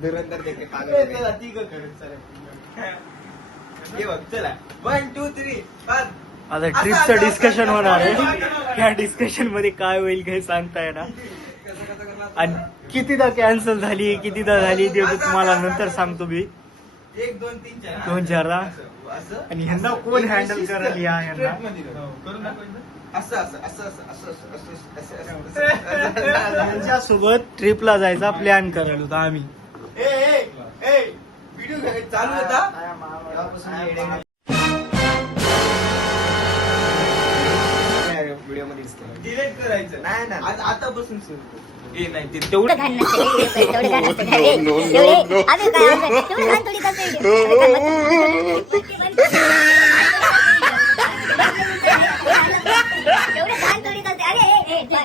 धुरंधर देखील चला 1 2 3 आता ट्रिपचं डिस्कशन होणार आहे. या डिस्कशन मध्ये काय होईल काही सांगता येणार. आणि कितीदा कॅन्सल झाली कितीदा झाली ते तुम्हाला नंतर सांगतो मी. 1 2 3 4 2-4दा. आणि ह्यांना कोण हँडल करेल या ह्यांना. त्यांच्यासोबत ट्रिपला जायचा प्लॅन करायला होता आम्ही. व्हिडिओ चालू होता व्हिडिओ मध्ये डिलीट करायचं नाही ना आतापासून सुरू नाही ते तेवढं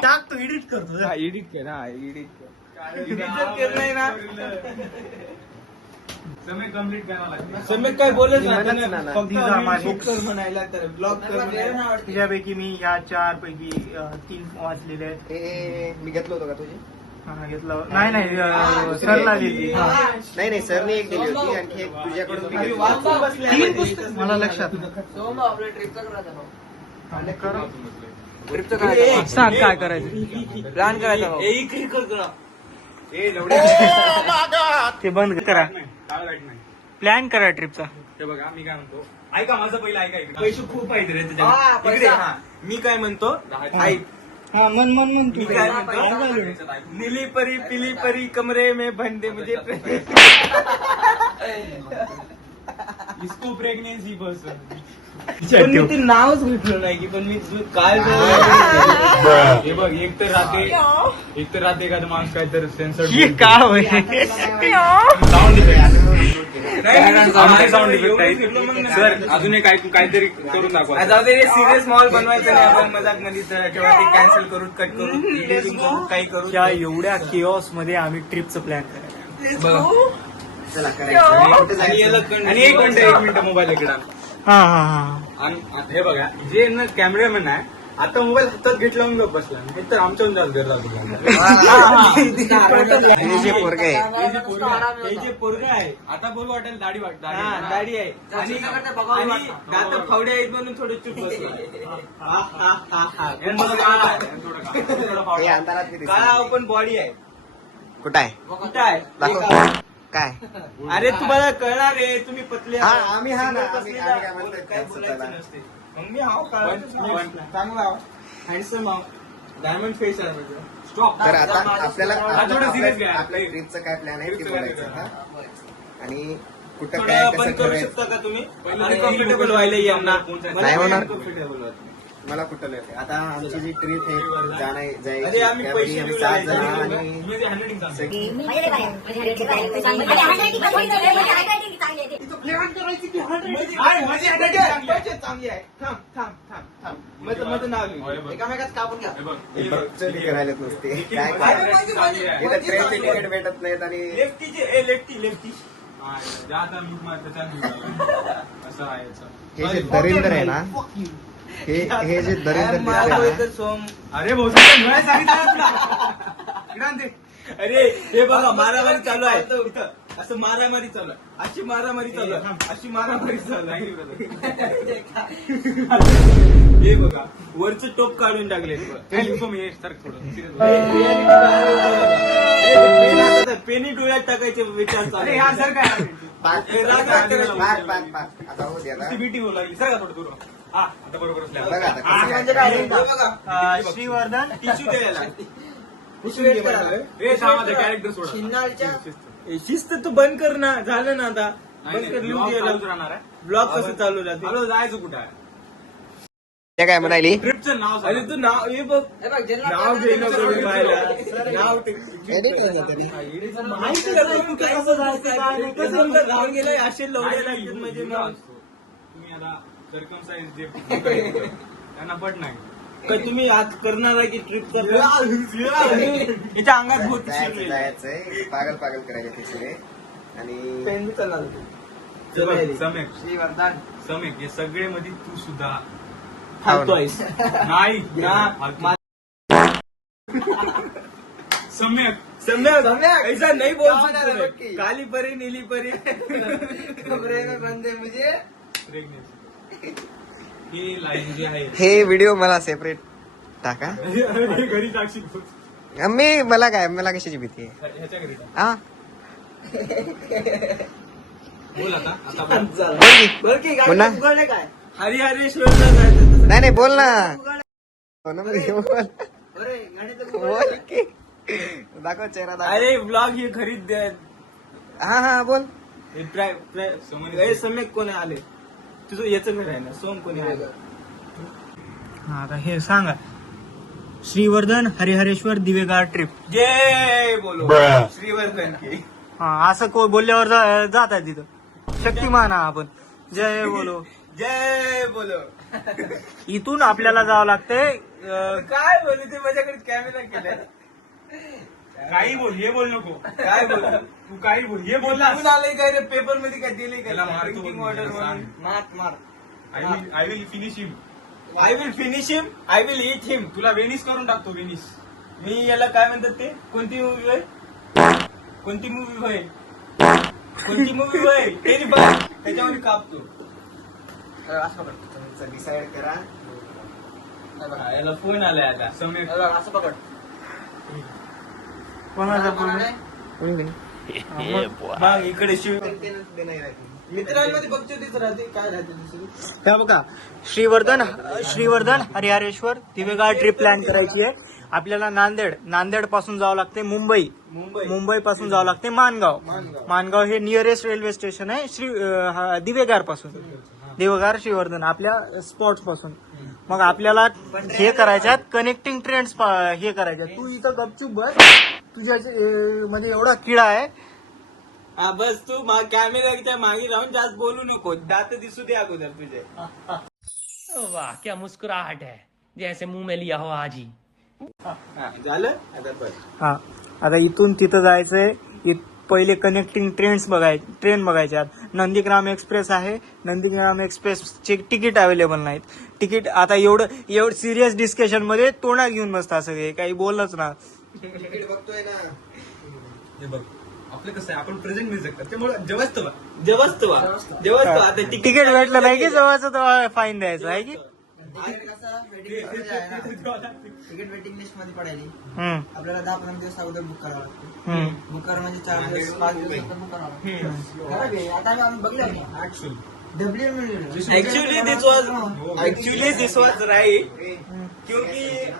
टाकतो एडिट करतो. एडिट कर ना एडिट कर नाही ना समय कंप्लीट करावा लागेल. समय काय बोलत फक्त म्हणायला तर ब्लॉग कर. तुझ्यापैकी मी ह्या 4 पैकी 3 वाचलेले आहेत. मी घेतलं होतं का तुझी? घेतलं नाही सरला दिली. नाही सरने एक दिली होती आणखी एक तुझ्याकडून मला लक्षात ट्रिपचं सांग काय करायचं. प्लॅन करायचा ते बंद करा. प्लॅन करा ट्रिपचा. ते बघा मी काय म्हणतो ऐका माझं पहिलं ऐका पैसे खूप आहेत रे त्याच्या. मी काय म्हणतो ऐक हा मन मी काय म्हणतो नीली परी पिली परी कमरे में भंडे मुझे इसको प्रेग्नेन्सी बस. पण मी ते नावच भेटलं नाही की पण मी काय हे बघ एक तर राहते एखादं माणूस काय तर सेन्सर काय होईल. साऊंड इफेक्ट आहे. सर अजून एक काहीतरी करून दाखवा. जाऊ दे सिरियस मॉल बनवायचं नाही आपण मजाक मध्ये तेव्हा ते कॅन्सल करू कट करू काही करू. त्या एवढ्या किओस मध्ये आम्ही ट्रिपचं प्लॅन करायला. चला करायचं आणि एक मिनिट मोबाईल इकडे हा हा हा आणि आता हे बघा जे ना कॅमेरामॅन आहे आता मोबाईल हातात घेतला म्हणून गप्प बसला हे तर आमच्याहून जास्त घर जे पोरग आहे हे जे पोरग आहे आता बोलू वाटेल दाढी दाढी आहे आणि दात फावडे आहेत म्हणून थोडं चूक काय पण बॉडी आहे. कुठं आहे कुठं आहे दाखव. काय अरे तुम्हाला कळणार आहे तुम्ही पतले आम्ही हा ना, आम्ही काय काय म्हणतोय बोलायचं नसते. मग मी हाव चांगला हँडसम हाव डायमंड फेस आहे म्हणजे. स्टॉप. तर आता आपल्याला serious घ्या. आपल्या ट्रिपचं काय प्लॅन आहे ते बोलायचं का? आणि कुठं थोडं काय बंद कसं करू करायचं शकता का तुम्ही अनकम्फर्टेबल व्हायला यांना नाही होणार. कम्फर्टेबल मला कुठं लय आता आमची जी ट्रिप आहे अरे जायची आम्ही त्यामध्ये पैसे आम्ही देऊ 7 जण लागले. आणि हँडरायटिंग सांगतो. चांगली आहे. थांब मग नाव लिहू. एकामेकात कापून घ्या. हे बघ, करायला नसते काय अरे माझी इथं ट्रेनचे तिकीट भेटत नाहीत आणि लेफ्टीचे लेफ्टी असं आहे हे जे दरिंदर आहे ना हे जे दरिंदर दिसतंय ना, सोम. अरे भाऊ अरे हे बघा मारामारी चालू आहे इथं. असं मारामारी चालू आहे. अशी मारामारी चालू आहे. अशी मारामारी चालू आहे. हे बघा वरचं टोप काढून टाकले. पेनी डोळ्यात टाकायचे विचार चालू आहे. पाच आता हो द्या ना. भीती बोलू लागली सर का थोडं दूर हा आता बरोबर बघा आता कसं काय. म्हणजे काय हे बघा श्रीवर्धन टिश्यू द्यायला कॅरेक्टर सोडा शिन्नाळच्या शिस्त तू बंद कर ना. झालं ना आता बंद कर. लिहून द्यायला राहणार आहे. ब्लॉग कसं चालू राहते. हॅलो जायचं कुठं आहे ते काय म्हणाली ट्रिपचं नाव अरे तू नाव हे बघ नाव घे नको लिहायला. नाव माहिती का तू कसं जायचं काय नाही. कसं समजा राहून गेलं असे लवडे लागतात म्हणजे मग तुम्ही आता सर्कमसाइज जे त्यांना पट नाही काय तुम्ही आज करणार आहे की ट्रिपचा याच्या अंगात भूत शिरलेलं. जायचंय पागल करायचे ते सगळे आणि पेन चालला समेक हे सगळे मध्ये तू सुद्धा फालतू आहेस. नाही ना सम्यक सम्यक सम्यक। ऐसा नहीं बोल क्या बता रहे हो सकते कि? काली परी नीली परी कमरे में बंदे मुझे प्रेग्नेन्सी ही लाईन जी आहे हे व्हिडिओ मला सेपरेट टाका अरे, घरी टाकशील मला कशाची भीती आहे ह्याच्या घरी टाक. हा बोल आता बोल. बोल की. पुन्हा काय हरिहरेश्वरला जायचं तसं. नाही बोल ना हो ना, बोल बोल की. दाखव चेहरा दाखव अरे ब्लॉग हे खरीद द्या हा बोल हे सम्यक कोणी आले तुझं याचं घर आहे ना सोम कोणी आलं आता हे सांगा श्रीवर्धन हरिहरेश्वर दिवेगार ट्रिप जय बोलो श्रीवर्धन की हा असं बोलल्यावर जात आहे तिथं शक्तिमान हा आपण जय बोलो जय बोलो इथून आपल्याला जावं लागतंय काय बोलू ते माझ्याकडे कॅमेरा केला काही बोल हे बोल नको काय बोलू तू काही बोल हे बोलला तू आले काय रे पेपर मध्ये काय दिले त्याला मारतो ड्रिंकिंग बघ, वॉटर सांग. मार I will finish him I will finish him I will eat हिम तुला वेनिस करून टाकतो वेनिस मी याला काय म्हणतात ते कोणती मूवी होय कोणती मूवी होय कोणती मूवी होय ते नाही बघ त्याच्यामध्ये कापतो डिसाइड करा याला फोन आलाय आता सम्यक असं पकड कोणाचा फोन बघ इकडे शिव मित्रांमध्ये बघतो तीच राहते काय राहते दुसरी त्या बघा श्रीवर्धन हरिहरेश्वर दिवेगार ट्रिप प्लॅन करायची आहे आपल्याला नांदेड पासून जावं लागते मुंबई पासून जावं लागते मानगाव हे नियरेस्ट रेल्वे स्टेशन आहे दिवेगार पासून दिवेगार श्रीवर्धन आपल्या स्पॉट पासून मग आपल्याला हे करायच्यात कनेक्टिंग ट्रेन्स हे करायच्यात तू इथं गपचूप बस तुझ्या मध्ये एवढा किडा आहे हा बस तू कॅमेराच्या मागे राहून जास्त बोलू नको दात दिसू दे अगोदर तुझे वाह क्या मुस्कुराहट है जैसे मुंह में लिया हो आज ही हा, झालं आता बस हा आता इथून तिथं जायचंय पहिले कनेक्टिंग ट्रेन बघायच्या नंदीग्राम एक्सप्रेस आहे नंदीग्राम एक्सप्रेसचे तिकीट अवेलेबल नाहीत तिकीट आता एवढं सिरियस डिस्कशन मध्ये तोंडा घेऊन बसता सगळे काही बोलच ना तिकीट बघतोय ना हे बघ आपलं कसं आहे आपण प्रेझेंट म्युझिक करतो त्यामुळे जेवस्त जेव्हा आता तिकीट भेटलं नाही की जवळचं फाईन द्यायचं आहे की तिकीट वेटिंग लिस्ट मध्ये पडायली हम्म, आपल्याला 10-15 दिवस अगोदर बुक करावं लागतं हम्म. बुक करा म्हणजे 4 दिवस 5 दिवस बुक करावं आता आम्ही बघलं ऍक्च्युली दिस वॉज राईट क्योंकि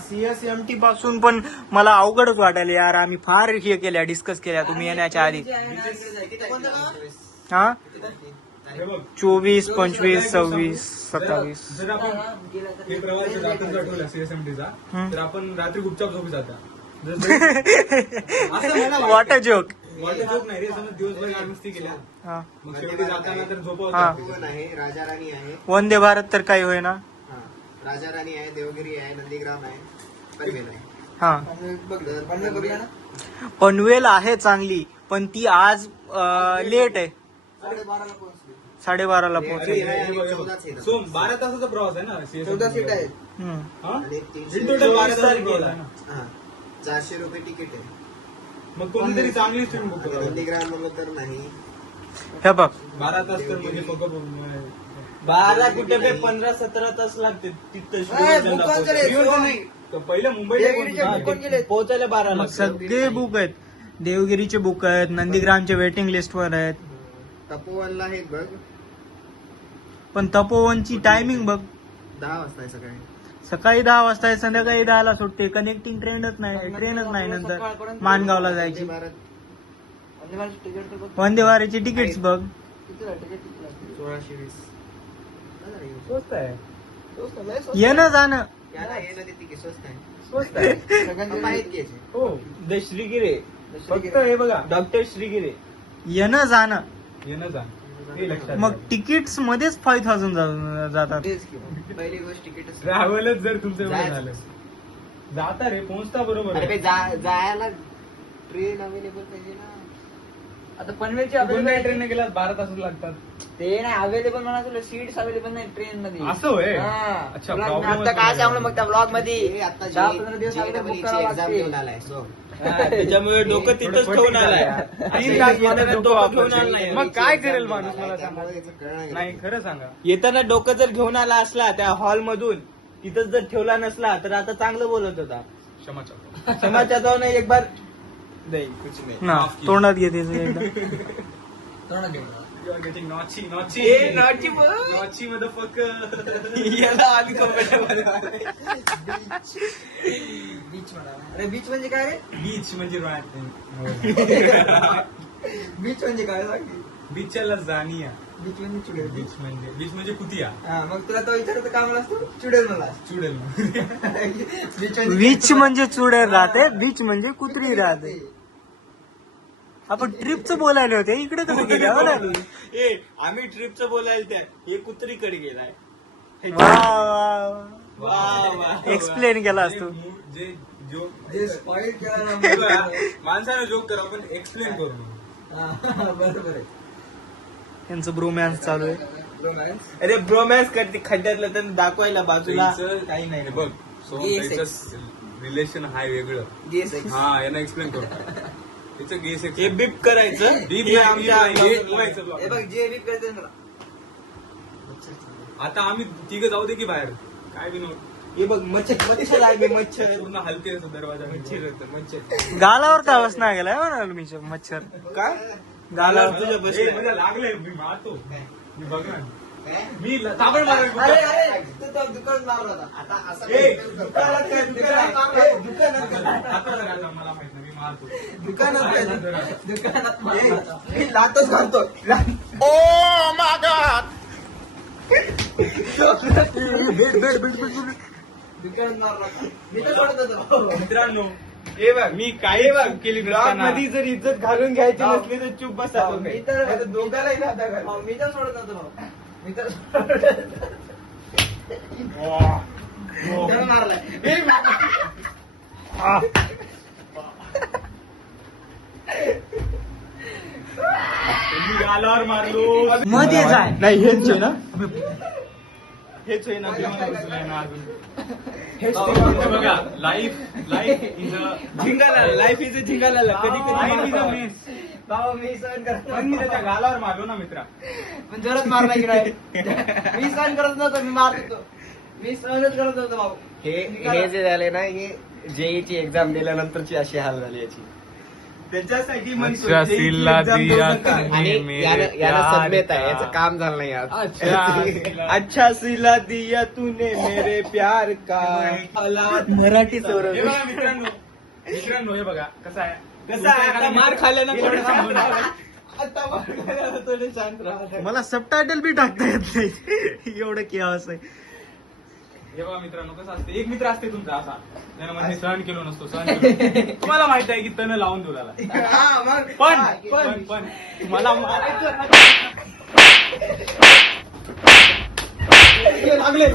सीएसएमटी पासून पण मला अवघडच वाटायला यार आम्ही फार हे केल्या डिस्कस केल्या तुम्ही येण्याच्या आधी हा हे बघ 24, 25, 26, 27 जर आपण हे प्रवास जर रात्री ठरवला सीएसएमटीचा तर आपण रात्री गुपचाप झोपी जाता असं म्हणा वॉट अ जोक वाटत झोप नाही रे समज दिवसभर आम्ही मस्ती केल्या हा मग शेवटी जाताना तर झोपवत हा. लागते. आहे राजा राणी आहे वंदे भारत तर काही होईना हा. राजा राणी आहे देवगिरी आहे नंदीग्राम आहे पनवेल आहे हा पनवेल बघूया ना पनवेल आहे चांगली पण ती आज लेट आहे 12:30 पोहोचली 12:30 अरे, पोहोचेल हे बघ, हे बघ. 14 सीट. सोम 12 तासाचा प्रवास आहे ना 14 सीट आहे हम्म. हा? आणि In total 12 तासाचा प्रवास आहे ना. हा 400 रुपये तिकीट आहे मग कोणतीतरी चांगली स्ट्रीम बुक करा नंदीग्राम म्हणलं तर नाही हे बघ 12 तास तर म्हणजे फक्त 12 कुठे बे 15-17 तास लागते तिथं श्रीवर्धनला तर पहिलं मुंबईला पोहोचायला. पोहोचायला 12 मग लागतात सगळे बुक आहेत देवगिरीचे बुक आहेत नंदीग्रामचे वेटिंग लिस्टवर आहेत तपोवनला आहे बघ पण तपोवनची टायमिंग बघ 10 वाजता आहे सकाळी सकाळी 10 वाजता आहे संध्याकाळी 10 ला सुटते कनेक्टिंग ट्रेनच नाही नंतर मानगावला जायची वंदे भारतची तिकीट्स बघ 1620 स्वस्त आहे येणं जाणं याला ये ना ते तिकीट स्वस्त आहे माहित घ्यायचे हो द श्रीगिरे फक्त हे बघा डॉक्टर श्रीगिरे येणं जाणं येणं जा हे लक्षात मग तिकीट्स मध्येच 5000 जातात पहिली गोष्ट तिकीटच ट्रॅव्हलच जर तुमचं एवढं जायचं. झालं जाता रे पोहोचता बरोबर अरे आहे. जायला ट्रेन अवेलेबल पाहिजे ना आता पनवेलची कोणत्या ट्रेनने गेला 12 तासच लागतात. ते नाही अवेलेबल म्हणा तुला सीट्स अवेलेबल नाही ट्रेन मध्ये. असं होय. हा. अच्छा, तुला problem आता च काय नाही. सांगू मग त्या ब्लॉग मध्ये आता 10-15 दिवस अगोदर book करावं लागते. त्याच्यामुळे डोकं तिथंच ठेवून आलाय. 3 तास येताना डोकं डोकं वापरलं. घेऊन आला नाही. मग काय करेल माणूस मला सांगा. नाही खरं सांगा. येताना डोकं जर घेऊन आला असला त्या हॉल मधून तिथंच जर ठेवला नसला तर आता चांगलं बोलत होता. क्षमा चाहतो. समाजच्या जाऊन एक बार नाही कुछ नाही. ना तोंडात घेते एकदा. नॉची ए, naughty boy. नॉची motherfucker. याला uncomfortable. बीच म्हणा. अरे बीच म्हणजे काय रे? बीच म्हणजे बीच म्हणजे काय सांग. बीचला जानिया. बीच म्हणजे चुडेल. बीच म्हणजे कुतिया. हा मग तुला तो विचारतो काय मला असतो चुडेल मला. चुडेल. बीच म्हणजे बीच म्हणजे चुडेल राहते, बीच म्हणजे कुत्री राहते. आपण ट्रिपचं बोलायला होते इकडे कसं गेलं हो ना? ए आम्ही ट्रिपचं बोलायला त्या हे कुत्रीकडे गेलाय. वा वा वा वा एक्सप्लेन केला असतो. जे जो जे स्पॉइल केला ना. माणसानं जोक करा पण एक्सप्लेन करू. हा, बरोबर आहे. त्यांचं ब्रोमॅन्स चालू आहे. Romance. अरे ब्रोमॅन्स करते खड्ड्यातलं तर दाखवायला बाजूला काही काही नाही. बघ Gay रिलेशन हाय वेगळं. Gay sex. हा यांना एक्सप्लेन करू. त्याचं गे सेक्स हे बीप करायचं. डीप हे आमच्या हे बघ जे बी करते मला. आता आम्ही तिघं जाऊ दे की बाहेर काय बी नव्हतं. हे बघ मच्छर आहे मच्छर. पूर्ण हलते असं दरवाजा मच्छर होतं मच्छर. गालावर का बसना गेलाय हो ना मी मच्छर काय गालावर तुझ्या ए, बसले मला लागलंय मी मारतो. मी बघणार मी ताबड मारेल अरे कुठं. अरे तू तर दुकान लावला होता. आता असं ए, दुकानात काय दुकानात दुकानात आता जरा आता मला माहित नाही मी मारतो. दुकानात काय दुकानात मारला होता. मी लातच घालतो. दुकानात मारला होता. मी तर सोडत होतो. मित्रांनो हे बघ मी काही चूक केली ब्लॉग नसताना मध्ये जर इज्जत घालून घ्यायची नसली तर चूप बसा मी तुम्ही. तर- नाहीतर दोघालाही नादा घाल. हो, मी तर सोडत नव्हतो भाऊ. मी तर त्याला मारलाय. मी गालावर मारलो. मध्ये जाय. नाही हेच आहे ना हेच आहे ना हे बघा लाईफ इज अ झिंगाला लाईफ इज झिंगाला कधी कधी भाऊ मी सहन करत पण मी त्याच्या गालावर मारलो ना मित्रा. पण जोरात मारला की नाही. मी सहन करत नव्हतो मी मारत होतो. मी सहनच करत होतो भाऊ. हे जे झाले ना हे जेईची एक्झाम दिल्यानंतरची अशी हाल झाली याची. त्याच्यासाठी म्हणतो अच्छा, JEE ची सिला exam दिया देऊ नका. आणि यानं सभ्यता आहे याचं काम झालं नाही आज. अच्छा सिला दिया तूने मेरे प्यार का. मराठी हे बघा मित्रांनो हे बघा कसं आहे कसं आहे आता मार खाल्ल्यानं थोडं शांत राहा. आता मार खाल्ल्यानं थोडं शांत राहा. मला सबटायटल बी टाकता येत नाही एवढं केव्हाच आहे. हे बघा मित्रांनो कसं असते एक मित्र असते तुमचा असा त्यानं म्हणजे सहन केलो नसतो सहन केलो. तुम्हाला माहित आहे की तण लावून देऊ हा, मग पण तुम्हाला मारायचं लागले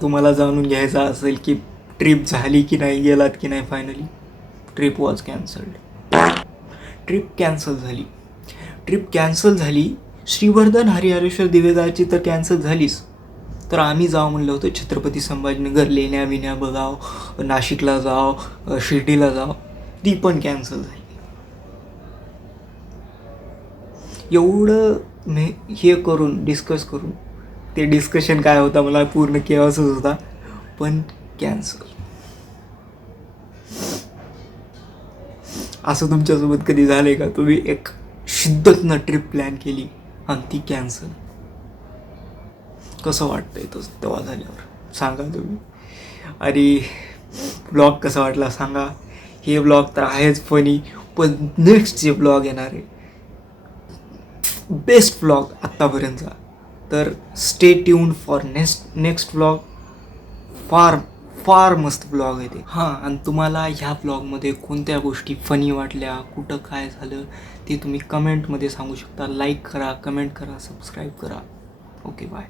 तुम्हाला जाणून घ्यायचं असेल की ट्रिप झाली की नाही गेलात की नाही. Finally trip was cancelled. Trip cancel झाली. श्रीवर्धन हरिहरेश्वर दिवेगावची तर कॅन्सल झालीच. तर आम्ही जाऊ म्हणलं होतं छत्रपती संभाजीनगर लेण्या विण्या बघाव, नाशिकला जाव, शिर्डीला जाव. ती पण कॅन्सल झाली. एवढं हे करून डिस्कस करून ते डिस्कशन काय होता मला पूर्ण केव्हाच होता पण कॅन्सल. असं तुमच्यासोबत कधी झालंय का? तुम्ही एक शिद्दतनं ट्रिप प्लॅन केली आणि ती कॅन्सल. कसं वाटतंय तेव्हा झाल्यावर सांगा तुम्ही. आणि ब्लॉग कसा वाटला सांगा. हे ब्लॉग तर आहेच फनी पण नेक्स्ट जे ब्लॉग येणार आहे बेस्ट ब्लॉग आत्तापर्यंतचा. तर stay tune for next blog. फार मस्त ब्लॉग आहे ते. हां आणि तुम्हाला ह्या ब्लॉगमध्ये कोणत्या गोष्टी फनी वाटल्या कुठं काय झालं ते तुम्ही कमेंटमध्ये सांगू शकता. लाईक करा, कमेंट करा, सबस्क्राईब करा. Okay bye.